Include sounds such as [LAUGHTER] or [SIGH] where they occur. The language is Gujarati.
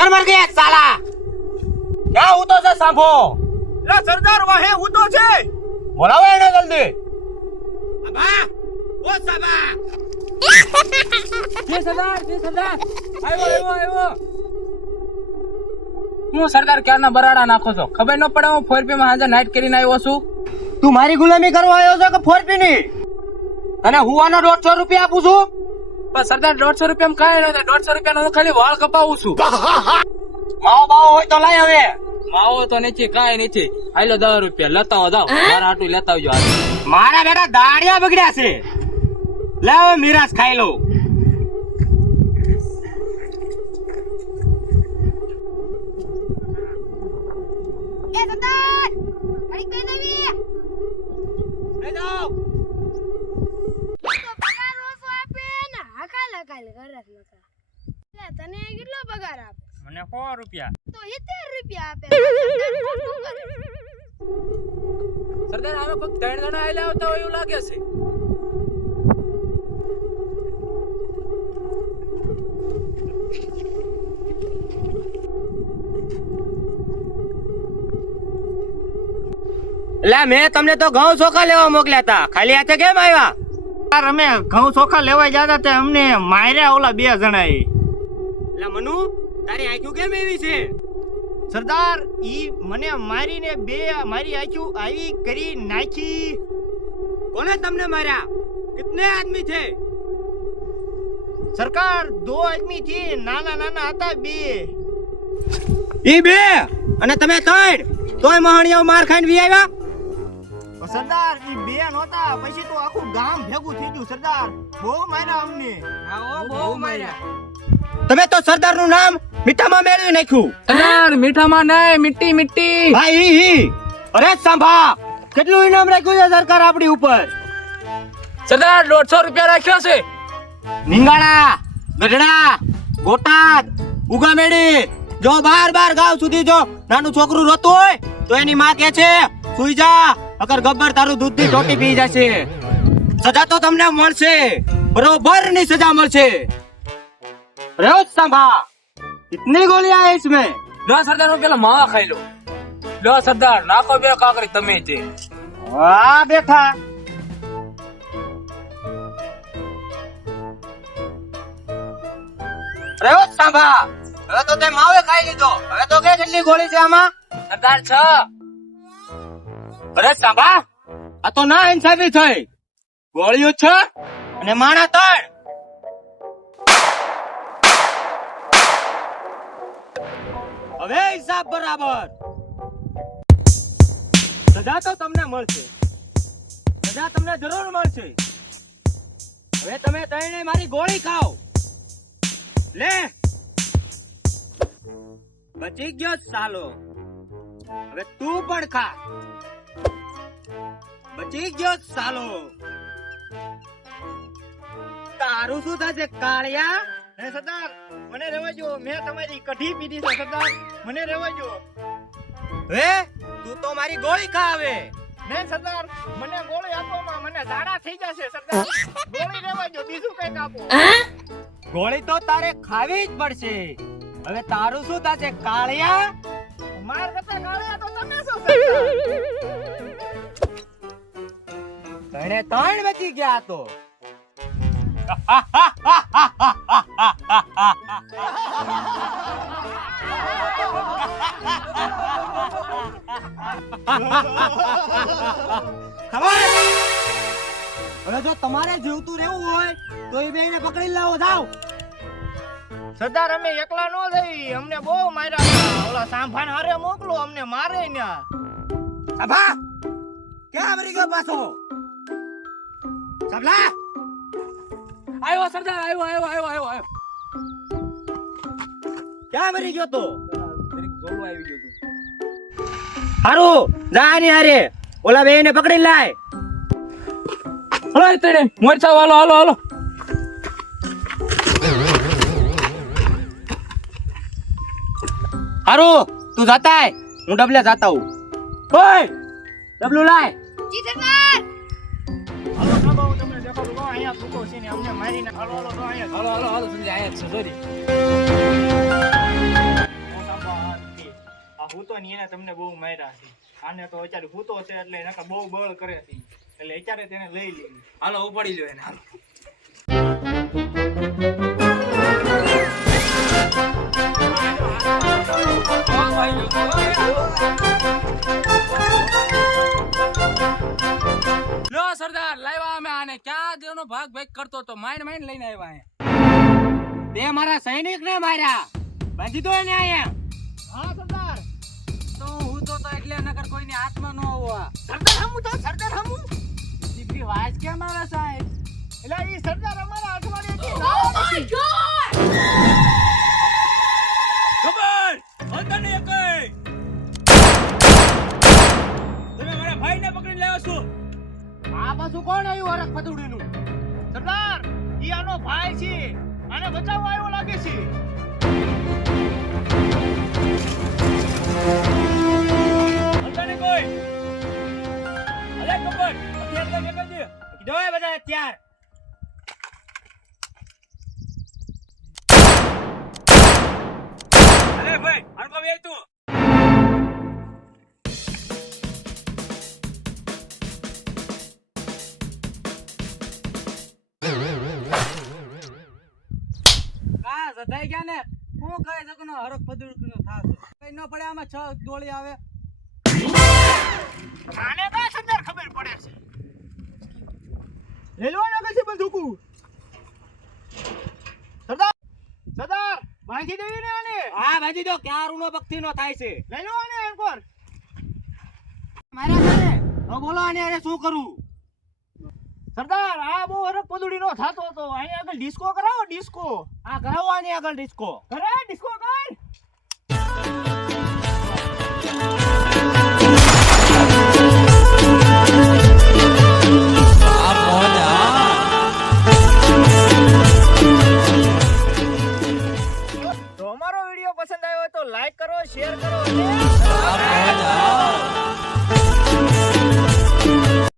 ઉંદર મર ગયા સાલા. ક્યાં હું તો છે સાંભો? લા સરદાર વાહે હું તો છે. બોલાવો એને જલ્દી. અબા ઓ સબા જે સરદાર જે સરદાર. આવ્યો આવ્યો આવ્યો હું સરદાર ક્યારના બરાડા નાખો છો? ખબર ન પડે હું ફોરમાં હાજર નાઇટ કરીને આવ્યો છું. તું મારી ગુલામી કરવા આવ્યો છો કે ફોરની? તને હુવાનો દોઢસો રૂપિયા આપું છું? પણ સરદાર દોઢસો રૂપિયા કાંઈ નથી દોઢસો રૂપિયા નો ખાલી વાળ કપાવું છું. માવો બાવો હોય તો લાય હવે. માવો તો નથી કાંઈ નથી. હાલો દસ રૂપિયા લેતા આવો જાઓ. મારા હાટું લેતા આવજો મારા બેટા દાડિયા બગડ્યા છે. લાવો મિરાજ ખાઈ લો એ સરદાર ઘડી કઈ દેવી લઈ જાઓ તો પગાર ઓછો આપે ને હકાલ હકાલ કરે છે નકરા. લે તને કેટલો પગાર આપે મને સો રૂપિયા. તો 70 રૂપિયા આપે. સરદાર ખોટું કરે. સરદાર આમે કોઈ ત્રણ જણા આયલા આવતા હોય એવું લાગે છે. એટલે મેં તમને તો ઘઉં ચોખા લેવા મોકલ્યા હતા ખાલી હાથે કેમ આવ્યા યાર અમે ઘઉં ચોખા લેવા જતા તે અમને માર્યા ઓલા બે જણા એટલે મનુ તારી આંખ્યું કેમ એવી છે? સરદાર ઈ મને મારીને બે મારી આંખ્યું આવી કરી નાખી. કોને તમને માર્યા? કિતને આદમી છે? સરકાર દો આદમી થી નાના નાના હતા બે. ઈ બે? અને તમે ત્રણ? તોય મહાણિયા માર ખાઈને વી આવ્યા? સરદાર ઈ બે નહોતા પછી તો આખું ગામ ભેગું થઈ ગયું. સરદાર બહુ માર્યા અમને. બહુ માર્યા. તમે તો સરદારનું નામ મીઠામાં મેળવી નાખ્યું. સરદાર મીઠામાં નહીં મીઠી મીઠી. ભાઈ ઈ ઈ. અરે સાંભા કેટલું ઇનામ રાખ્યું છે સરકાર આપણી ઉપર? સરદાર દોઢસો રૂપિયા રાખ્યો છે. નિંગાળા ગઢડા બોટાદ ઉગામેડી. જો બાર બાર ગાવ સુધી જો નાનું છોકરું રોતું હોય તો એની માં કે છે સુઈ જા અગર ગબ્બર તારું દૂધની ટોટી પી જશે. સજા તો તમને મળશે. બરોબરની સજા મળશે. રેવ સાંભા कितनी गोलियां है इसमें લો સરદાર હું પેલા માવા ખાઈ લો લો સરદાર નાખો બે કાકરી તમે તે વાહ બેઠા રેવ સાંભા હવે તો તે માવે ખાઈ લીધો હવે તો કે કેટલી ગોળી છે આમાં સરદાર છ અરે સાંભા આ તો ના ઇન્સાફી થઈ ગોળીઓ છ અને માણા ત્રણ હવે હિસાબ બરાબર. સજા તો તમને મળશે. સજા તમને જરૂર મળશે. હવે તમે ત્રણે મારી ગોળી ખાઓ. લે. બચી ગયો સાલો. હવે તું પણ ખા. બચી ગયો સાલો. તારું શું થશે, કાળિયા? હે સરદાર મને રહેવા જો મેં તમારી કઢી પીધી છે સરદાર. મને રહેવા જો હે? તું તો મારી ગોળી ખા હવે નહીં સરદાર મને ગોળી આપવામાં મને ઝાડા થઈ જશે સરદાર. ગોળી રહેવા જો બીજું કંઈક આપો. ગોળી તો તારે ખાવી જ પડશે. હવે તારું શું થશે કાળિયા? માર કરતા કાળિયા તો તમે શું સરદાર. તણે ત્રણ બચી ગયા તો. [LAUGHS] હવે જો તમારે જીવતું રહેવું હોય તો એ બેને પકડી લાવો જાવ સરદાર અમે એકલા નો થઈ અમને બહુ માર્યા ઓલા સાંભાન હારે મોકલો અમને મારે ન્યા સાંભા ક્યાં મરી ગયો પાછો? સબલા આવ્યો સરદાર આવ્યો આવ્યો આવ્યો આવ્યો આવ્યો. ક્યાં મરી ગયો તો? જોલું આવી ગયું હતું હારું જા ની હારે. ઓલા બેને પકડી લાય. હલો તને મોરચા હાલો હાલો હાલો. હારું તું જાતા હું ડબલે જાતા હું ઓય ડબલું લાય. જી અહીંયા ને અમને મારીને હાલો હાલો તો અહીંયા હાલો હાલો હાલો સંજય આયા જ છે સોરી હું તો નથી. હૂતો ને તમને બહુ માર્યા છે. આને તો અત્યારે હૂતો છે એટલે નકર બહુ બળ કરે છે. એટલે અત્યારે તેને લઈ લેવી હાલો ઉપાડી લ્યો એને હાલો. લો ક્યાં ભાગ ભાગ કરતો તો માઇન્ડ માઇન્ડ લઈને આવ્યા અહીંયા. બે મારા સૈનિક ને માર્યા. બાંધી દો એને અહીંયા. હા સરદાર. તો હું તો એટલે નગર કોઈની હાથમાં ન હોવા. સરદાર હમું તો સરદાર હમું. સીપી વાજ કેમ આવે સાહેબ? એટલે એ સરદાર અમારા અઠવાડિયેથી કોણ આવ્યું હરખ પતુડી નું સરદાર, ઈ આનો ભાઈ છે આને બચાવવા આવ્યો લાગે છે. અત્યારે એ બધા ત્યાર અરે ભાઈ જતાઈ ગયા ને? હું કહી શકું ને હરખ ફદુડ નો કઈ ન પડે આમાં છ ગોળી આવે. આને તો સુંદર ખબર પડે છે. રેલવા લાગે છે બંદૂકું. સરદાર સરદાર ભાંજી દેવી ને આને. હા ભાંજી દો ક્યાં રૂનો ભક્તિ નો થાય છે. લઈ લો આને એન્કોર મારા ઘરે. બોલો આને અરે શું કરું? સરદાર, આ બહુ હરક પદુડી નો થાતો હતો. અહીંયા આગળ ડિસ્કો કરાવો ડિસ્કો આ કરાવો આની આગળ ડિસ્કો કરે ડિસ્કો કર.